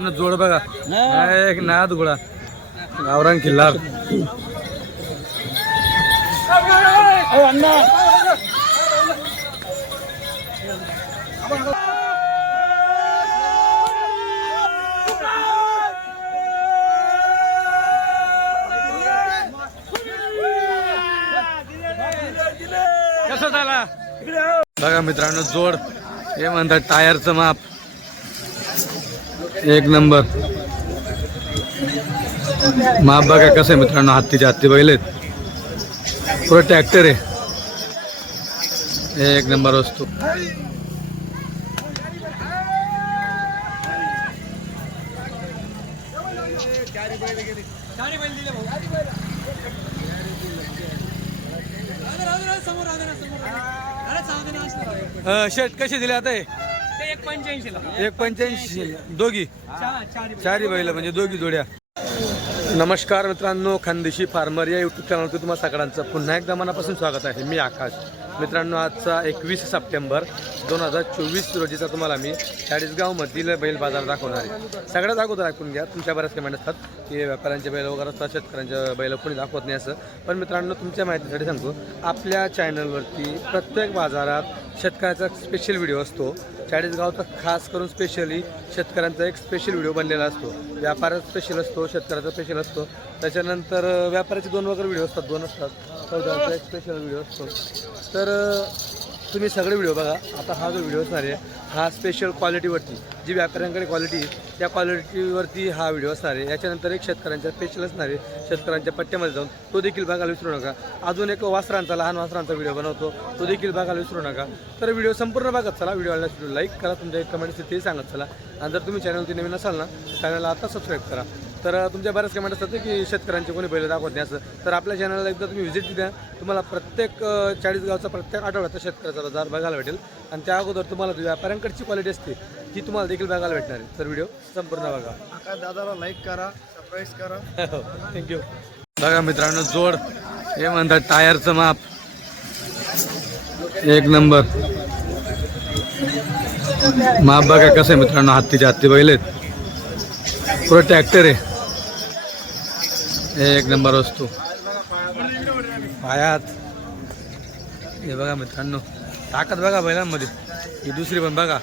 मित्रांनो जोड बघा. हा. एक नाद गोळा. गावरान किल्ला. कसं झाला? बघा मित्रांनो जोड. हे म्हणतात टायरचं माप. एक नंबर. माप बघा कसं आहे मित्रांनो हत्तीच्या हत्ती बैल पुरं ट्रॅक्टर आहे. एक नंबर वस्तू. शेट कसे दिले आता हे? पंच्याऐंशी एक पंच्याऐंशी. दोघी. चारी बैल म्हणजे दोघी जोड्या. नमस्कार मित्रांनो खानदेशी फार्मर या युट्यूब चॅनलवरती तुम्हाला सगळ्यांचं पुन्हा एकदा मनापासून स्वागत आहे. मी आकाश. मित्रांनो आजचा एकवीस सप्टेंबर दोन हजार चोवीस रोजीचा तुम्हाला मी चाळीसगावमधील बैल बाजार दाखवणार आहे. सगळ्यात अगोदर ऐकून घ्या तुमच्या बऱ्याच कमेंट असतात की व्यापाऱ्यांचे बैल वगैरे असतात शेतकऱ्यांच्या बैल कोणी दाखवत नाही असं. पण मित्रांनो तुमच्या माहितीसाठी सांगतो आपल्या चॅनलवरती प्रत्येक बाजारात शेतकऱ्याचा स्पेशल व्हिडिओ असतो. चाळीसगावचा खास करून स्पेशली शेतकऱ्यांचा एक स्पेशल व्हिडिओ बनलेला असतो. व्यापाराचा स्पेशल असतो शेतकऱ्याचा स्पेशल असतो. त्याच्यानंतर व्यापाराचे दोन वगैरे व्हिडिओ असतात दोन असतात. चौदाचा एक स्पेशल व्हिडिओ असतो. तर तुम्ही सगळे व्हिडिओ बघा. आता हा जो व्हिडिओ असणार आहे हा स्पेशल क्वालिटीवरती जी व्यापाऱ्यांकडे क्वालिटी आहे त्या क्वालिटीवरती हा व्हिडिओ असणार आहे. याच्यानंतर एक शेतकऱ्यांच्या स्पेशल असणार आहे. शेतकऱ्यांच्या पट्ट्यामध्ये जाऊन तो देखील बघायला विसरू नका. अजून एक वासरांचा लहान वासरांचा व्हिडिओ बनवतो. तो देखील बघायला विसरू नका. तर व्हिडिओ संपूर्ण बघत चला. व्हिडिओ व्हिडिओ लाईक करा. तुमच्या कमेंट्स ते सांगत चला. आणि जर तुम्ही चॅनलवरती नवीन असाल ना चॅनलला आता सबस्क्राईब करा. तर तुमच्या बऱ्याच कमेंट असतात की शेतकऱ्यांचे कोणी बैल दाखवत नाही असं. तर आपल्या चॅनलला एकदा तुम्ही व्हिजिट द्या. तुम्हाला प्रत्येक अं, चाळीसगावचा प्रत्येक आठवड्याचा शेतकऱ्याचा बाजार बघायला भेटेल. आणि त्या अगोदर तुम्हाला व्यापाऱ्यांकडची क्वालिटी असते ती तुम्हाला देखील बघायला भेटणार आहे. तर व्हिडिओ संपूर्ण बघा. आकाश दादाला लाईक करा सरप्राईज करा. थँक्यू बघा मित्रांनो जोड. हे म्हणतात टायरचं माप. एक नंबर. माप बघा कसं आहे मित्रांनो हत्तीचे हत्ती बैल आहेत. पुरं ट्रॅक्टर आहे एक नंबर असतो पायात। हे बघा मित्रांनो ताकद बघा बैलांमध्ये। ही दुसरी पण बघा।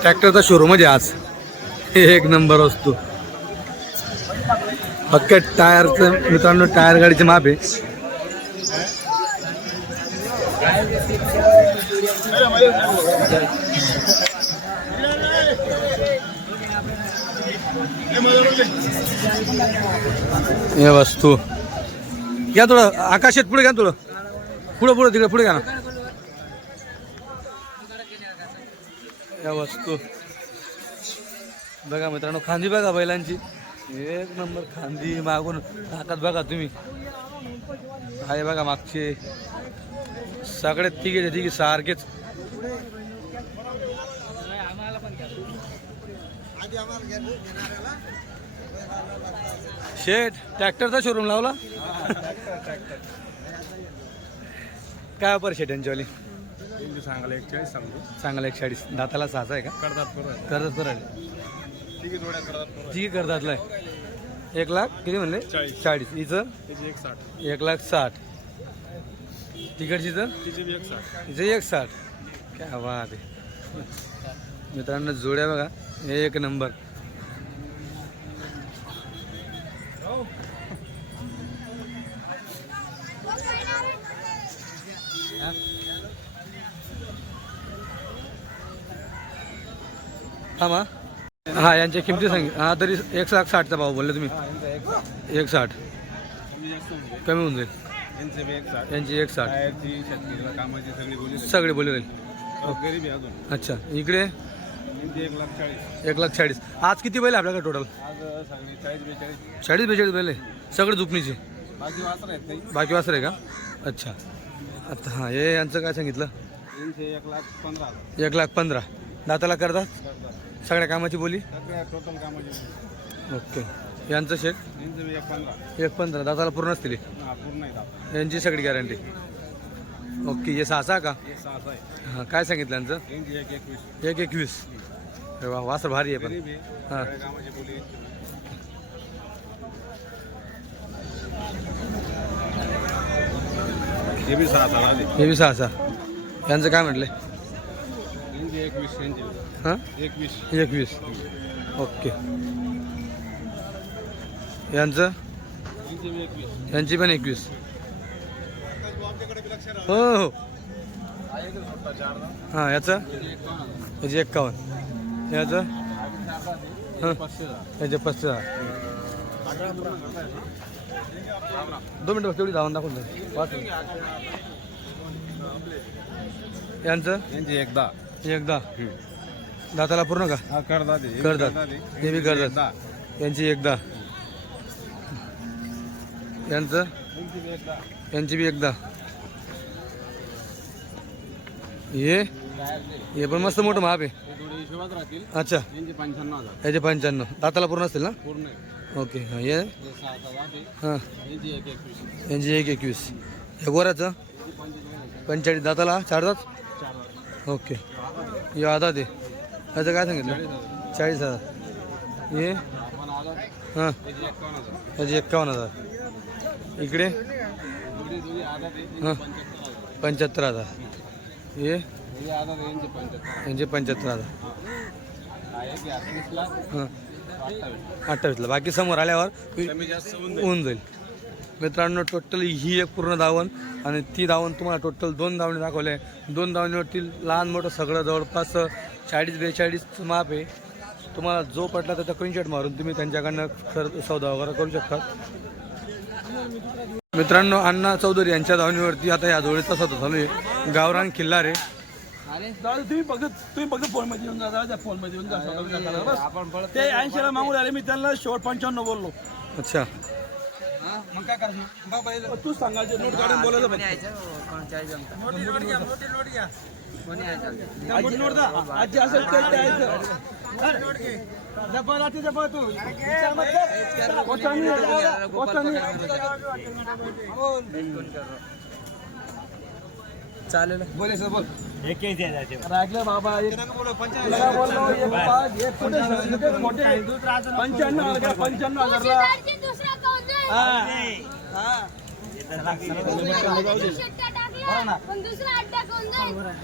ट्रॅक्टरचा शोरूम आहे आज। एक नंबर वस्तू। फक्त टायरचं मित्रांनो टायर गाडीचे माप आहे। हे वस्तू. घ्या थोडं आकाशात पुढे घ्या थोडं. पुढं पुढं तिकडे पुढे घ्या ना. या वस्तू. बघा मित्रांनो खांदी बघा बैलांची. एक नंबर खांदी मागून टाकत बघा तुम्ही. आहे बघा मागचे. सगळे तिघे तिघे सारखेच. शेठ ट्रॅक्टरचा शोरूम लावला? काय वापर शेट यांच्यावाली सांगायला एक चाळीस सांगतो. चांगला एक चाळीस दाताला सहाचा आहे का? करतात करतात करत ठीक आहे करतातला एक लाख किती म्हणले? चाळीस. चाळीस. हिचं? एक साठ. एक लाख साठ. तिकडचीचं? तिची बी एक साठ. काय आहे. मित्रांनो जोड्या बघा. एक नंबर हा? थांबा. हा यांच्या किमती सांग हा तरी एक लाख साठचा भाव बोलले तुम्ही. एक साठ कमी होऊन जाईल. यांचे एक साठ सगळी बोली सगळे बोलले आहे अजून. अच्छा इकडे? एक लाख चाळीस. आज किती बैल आपल्याकडे टोटल चाळीस बेचाळीस. चाळीस बेचाळीस बैल आहे. सगळे झुकणीचे बाकी वासर आहे का? अच्छा. आता हां हे यांचं काय सांगितलं? एक लाख पंधरा दाताला करतात. सगळ्या कामाची बोली? सगळ्या टोटल कामाची ओके. यांचं बी एक पंधरा. एक पंधरा. दाताला पूर्ण असतील? हा पूर्ण आहे दादा. यांची सगळी गॅरंटी ओके हे सहा सहा का? एक सहा आहे. हां काय सांगितलं यांचं? यांची एक एकवीस. एक एकवीस. अरे वा वासर भारी आहे पण. गरीब आहे. हां. सगळ्या कामाची बोली. हे बी सहा सहा आले हे बी सहा सहा यांचं काय म्हटलं? हां? एकवीस. ओके. यांचं? यांची पण एकवीस. हो हो. हां याचं? याची एक्कावन्न. याचं? हां. याचे पस्तीस हजार दोन मिनटं तेवढी धावून दाखवून पाच. यांचं? यांची एकदा एकदा. दाताला पूर्ण का? हा करदा दे करदात. हे बी करदात. यांची एकदा. यांचं? यांची बी एकदा. हे? हे पण मस्त मोठं माप आहे. अच्छा. यांची पंच्याण्णव दाताला पूर्ण असतील ना? पूर्ण. ओके. हां हे? हे यांची एक एकवीस. एक हे गोऱ्याचं? यांची पंचेचाळीस. दाताला चार दात? ओके. हे आधा ते याचं काय सांगितलं? चाळीस हजार. हे हां. त्याची एक्कावन्न हजार. याचे एक्कावन्न हजार इकडे? हां. पंच्याहत्तर हजार. हे यांचे पंच्याहत्तर यांचे पंच्याहत्तर हजार. हा. अठ्ठावीसला. अठ्ठावीस अठ्ठावीसला बाकी समोर आल्यावर होऊन जाईल. मित्रांनो टोटल ही एक पूर्ण धावण आणि ती धावण तुम्हाला टोटल दोन धावणे दाखवले. दोन धावणीवरती लहान मोठं सगळं जवळपास चाळीस बेचाळीस माप आहे. तुम्हाला जो पटला त्याचा स्क्रीनशॉट मारून तुम्ही त्यांच्याकडनं खर सौदा वगैरे करू शकता मित्रांनो अण्णा चौधरी यांच्या धावणीवरती आता या जोडीचा सौदा चालू आहे. गावरान किल्लारे दादा तुम्ही फक्त तुम्ही फक्त फोनमध्ये येऊन जा त्या फोनमध्ये येऊन जा. ते ऐंशी ला मागून आले मी त्यांना शेवट पंच्याण्णव बोललो. अच्छा. तू सांगायचे नोट काढून बोलायचं मोठी नोट दा. आजी असेल द्यायचं. तू. आहे, दादा, कोचानी. बोलायचं बोल ऐकलं बाबा एक- तुला बोललो, एक पाच, एक कुठे सगळे मोठे आहे. पंच्याण्णव हजार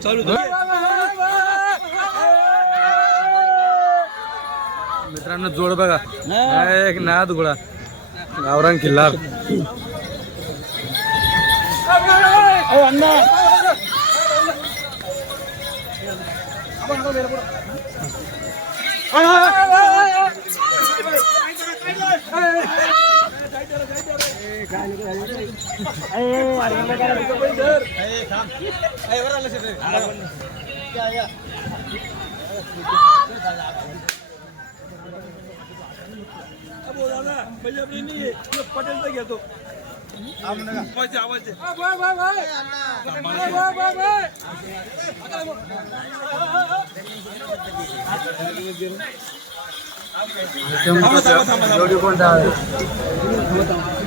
चालू मित्रांनो जोड बघा. एक नाद गोळा गावरान किल्ला पटेल घेतो आवाज आवाज ठोक ना कंपास नाही घेता आम्हाला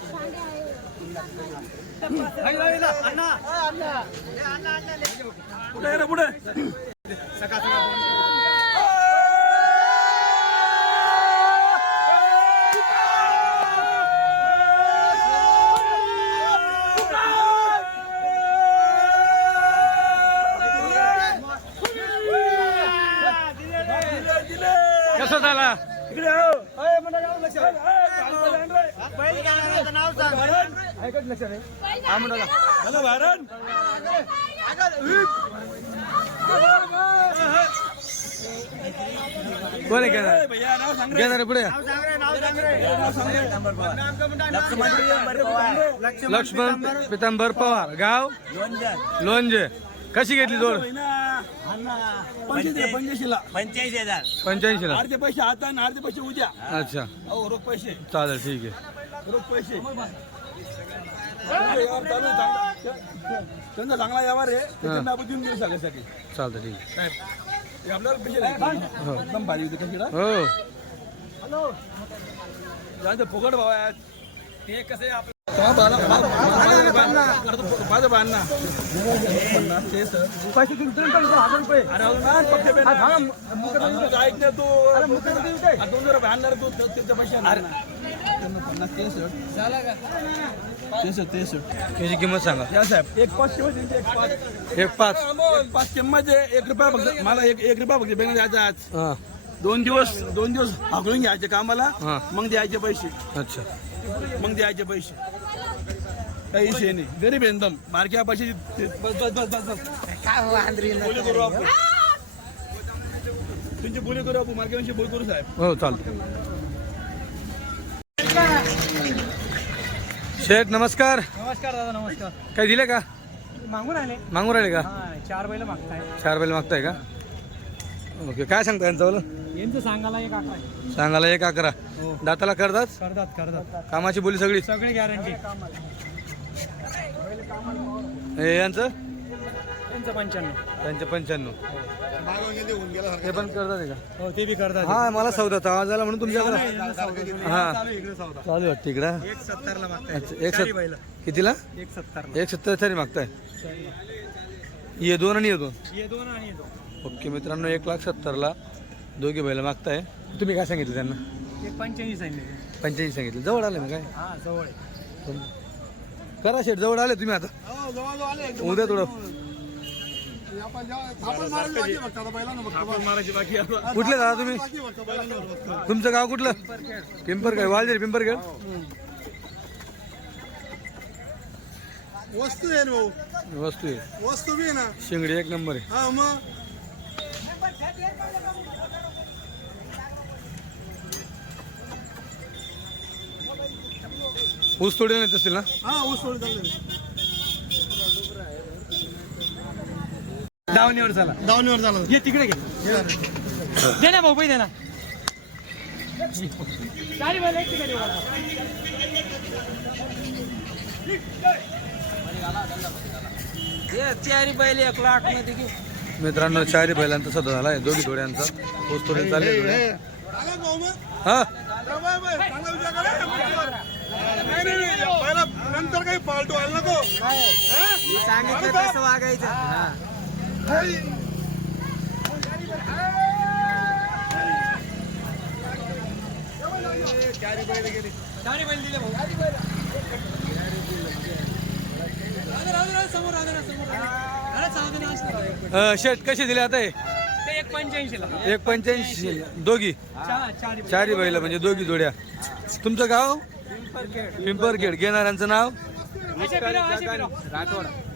पुढे रे, पुढे कसं झाला इकडे हॅलो भारण कोण आहे घेणार पुढे लक्ष्मण पितांबर पवार गाव? लोणजे कशी घेतली जोड? पंच्याऐंशी पंच्याऐंशीला पंच्याऐंशी हजार. पंच्याऐंशीला अर्धे पैसे आता आणि अर्धे पैसे उद्या. अच्छा. हो रोख पैसे. चालेल ठीक आहे. रोख पैसे. त्यांचा आहे चांगला. व्यवहार आहे त्याच्यामुळे आपण देऊन देऊ सगळ्यासाठी. चालतं ठीक आहे. हे आपल्याला पैसे नाही एकदम भारी होते कशी हो. जायचं फुकट भाव आहेत. ते कसं आपलं त्याचे किंमत सांगा. या साहेब एक पाच एक पाच. एक पाच. किंमत आहे एक रुपया फक्त मला एक एक रुपया फक्त बँक द्यायचा आज. हां. दोन दिवस दोन दिवस हाकलून घ्यायचे कामाला. मग द्यायचे पैसे. अच्छा. मग द्यायचे पैसे. काही विषय नाही. गरीब एकदम. बारक्या पैसे बस बस बस बस बस. बोली करू आपण. तुमची बोली करू आपण. मार्केटशी बोल करू साहेब. हो चालतं शेठ नमस्कार. नमस्कार दादा नमस्कार. काय दिले का? मागून आले. मागून राहिले का? हा चार बैल मागताय. चार बैल मागताय का? ओके काय सांगता यांचं बोला यांचं सांगायला एक अकरा आहे. सांगायला एक अकरा. दाताला करतात? करतात करतात. कामाची बोली सगळी? सगळी गॅरंटी हे यांचं? त्यांचं पंच्याण्णव. त्यांचे पंच्याण्णव. ते पण करतात हे का? हो ते बी करतात. हा मला सौदा आवाज आला म्हणून तुमच्याकडे. हा. चालू वाटतं इकडं एक सत्तरला मागताय. अच्छा एक चारी सत बैल. कितीला? एक सत्तरला. एक सत्तर तरी मागताय. ये दोन आणि ये दोन. ये दोन आणि ये दोन. ओके मित्रांनो एक लाख सत्तरला. दोघे बैल मागताय. तुम्ही काय सांगितलं त्यांना? एक पंच्याऐंशी सांगितले. पंच्याऐंशी सांगितलं. जवळ आले मग काय? हा जवळ आहे. करा शेट जवळ आले तुम्ही आता. उद्या थोडं. मारायची बाकी आहे. कुठले दादा तुम्ही? तुमचं गाव कुठलं? पिंपरखेड. वालजेर पिंपरखेड? वस्तू आहे ना भाऊ. वस्तू आहे. वस्तू बी आहे ना. शिंगडी एक नंबर आहे. हा मग. ऊस तोडे नेत असतील ना? हा ऊस थोडी चालले दावणीवर चला. दावणीवर झाला ये तिकडे घे. दे ना भाऊ दे ना. चारी बैल एक लाखमध्ये घे. मित्रांनो चारी बैलांचा सौदा झाला आहे दोघी जोड्यांचा. ऊस तोडे चालले हा? नाही नाही नाही. पहिला नंतर काही पालटू व्हायला नको. सांगितलं कसं वागायचं. चारी बैल दिले समोर समोर. अरे, चालू दे ना, असं. अं, शेट कसे दिले आता हे? ते एक पंच्याऐंशीला एक पंच्याऐंशी. दोघी. चारी बैल म्हणजे दोघी जोड्या. तुमचं गाव? पिंपरखेड. घेणाऱ्यांचं नाव.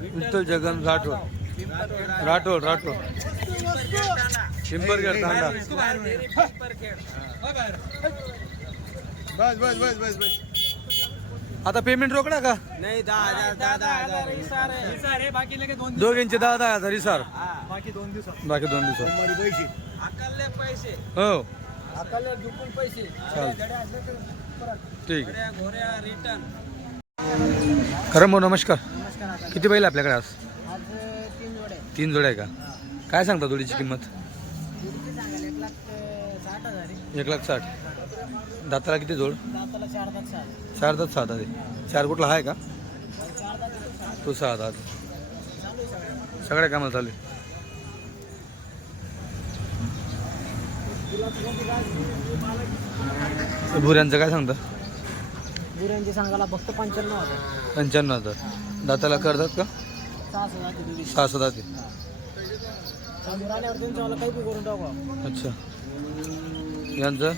विठ्ठल जगन राठोड. राठोड राठोड. पिंपरखेड तांडा. बस बस बस बस बस. आता पेमेंट रोकडा का? विचार आहे, बाकी लगे दोन दिवस. दोघींचे दहा दहा हजार सर बाकी दोन दिवसात बाकी दोन दिवसात पैसे. हो. पैसे. ठीक. खरं भाऊ नमस्कार. किती बैल आपल्याकडे आज? तीन जोडे. जोड्या आहे का? काय सांगता जोडीची किंमत? एक लाख साठ दाताला किती जोड? चार दात सहा. दात आहे. चार कुठला आहे का. तो सहा दात. सगळ्या कामाला चालू आहे. भुऱ्यांचं काय सांगता? गुरांची सांगायला फक्त पंच्याण्णव हजार. पंच्याण्णव हजार. दाताला करतात का? सहा सहा काही बी करून टाकू अच्छा. यांचं?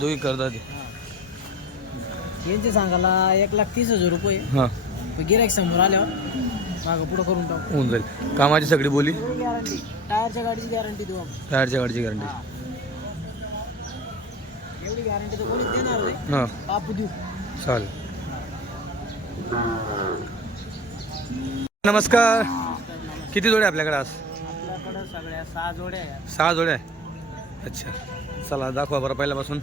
दोघी करतात आहे. यांची सांगायला एक लाख तीस हजार रुपये. हां. गिरायक समोर आल्यावर मागं पुढं करून टाकू. होऊन जाईल. कामाची सगळी बोली? गॅरंटी टायरच्या गाडीची गॅरंटी देऊ आपण. टायरच्या गाडीची गॅरंटी एवढी गॅरंटी तर कोणीच देणार नाही. हां. कापू देऊ. चालेल. नमस्कार. किती जोडे आपल्याकडे आज? आपल्याकडे सगळ्या सहा जोड्या आहे. सहा जोड्या आहे अच्छा. चला दाखवा बरं पहिल्यापासून.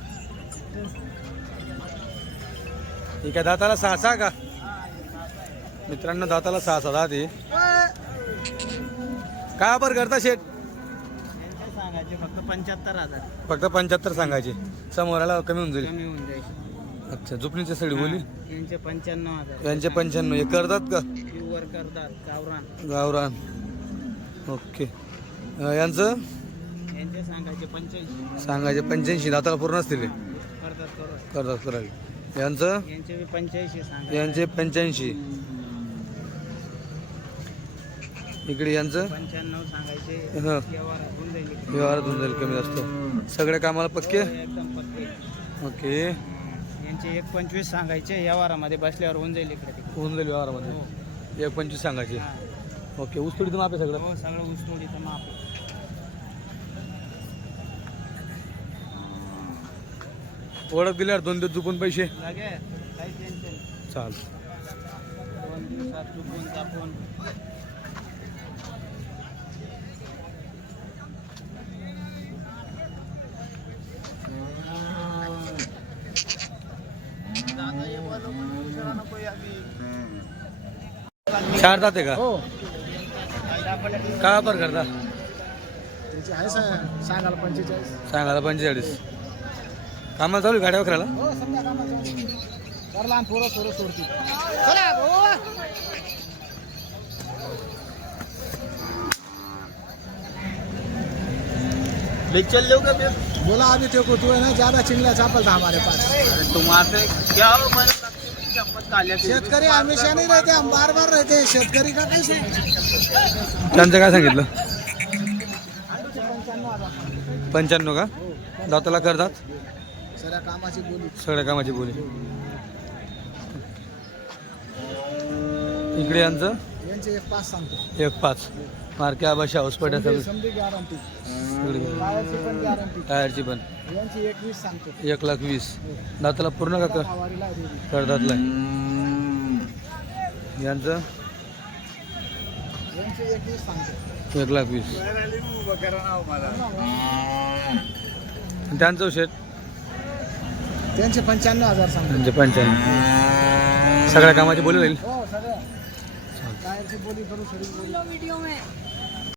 ठीक आहे दाताला सहा सहा का? मित्रांनो दाताला सहा सहा दात आहे काय बरं करता शेठ फक्त पंच्याहत्तर हजार. फक्त पंच्याहत्तर सांगायचे. समोराला कमी होऊन जाईल. कमी होऊन जाईल. अच्छा झुपणीची सगळी बोली? यांचे पंच्याण्णव हजार. यांचे पंच्याण्णव. हे करतात का? प्युअर करतात. गावरान. गावरान. ओके. अं, यांचं? यांचे सांगायचे पंच्याऐंशी. सांगायचे पंच्याऐंशी. दाताला पूर्ण असतील हे. करतात करत करतात करावी यांचं? यांचे बी पंच्याऐंशी सांगा यांचे पंच्याऐंशी. इकडे यांचं? पंच्याण्णव सांगायचे. हं. जाईल इकडे. व्यवहारात होऊन जाईल कमी जास्त. सगळे कामाला पक्के? एकदम पक्के. ओके. यांचे एक पंचवीस सांगायचे व्यवहारामध्ये बसल्यावर होऊन जाईल इकडे तिकडे. होऊन जाईल व्यवहारामध्ये? एक पंचवीस सांगायचे. हा. ओके ऊसतोडीतून आपे सगळं? हो सगळं ऊसतोडीचं माप आहे. ओळख दिल्यावर दोन दिवस चुकून पैसे. लगेच. काही टेन्शन नाही. चाल दोन दिवसात चुकून चापून चार जाते का? हो. काय वापर करता. त्याची आहे. सा- सांगायला पंचेचाळीस. सांगायला पंचेचाळीस. कामाला चालू आहे गाड्या वखराला? हो सध्या कामाचं तर लहान पोरं सोरं सोडतील. चला भाऊ. बोला अभी तेरे को तू है ना ज्यादा चिंगला चापल था हमारे पास तुम्हाला क्या हो मैंने शेतकरी हमेशा नहीं रहते हम बार बार रहते. हैं शेतकरी का कैसे त्यांचं काय सांगितलं? पंच्याण्णव का? दाताला करतात सगळ्या कामाची बोली. सगळ्या कामाची बोली. इकडे यांचं. यांचे एक पाच सांगतो. एक पाच. मार्के आबाशी हाऊसपट आहे सगळी समधी गॅरंटी टायरची पण गॅरंटी टायरची पण. यांची एकवीस सांगतो. एक लाख वीस. दाताला पूर्ण का कर आवारीला आहे. करतातला यांचं? यांची एकवीस सांगतो. एक लाख वीस. आणि त्यांचं शेट? त्यांचे पंच्याण्णव हजार सांगतो. म्हणजे पंच्याण्णव. सगळ्या कामाची बोली राहील? हो. टायर से बोली करो शरीर बोली. वीडियो में.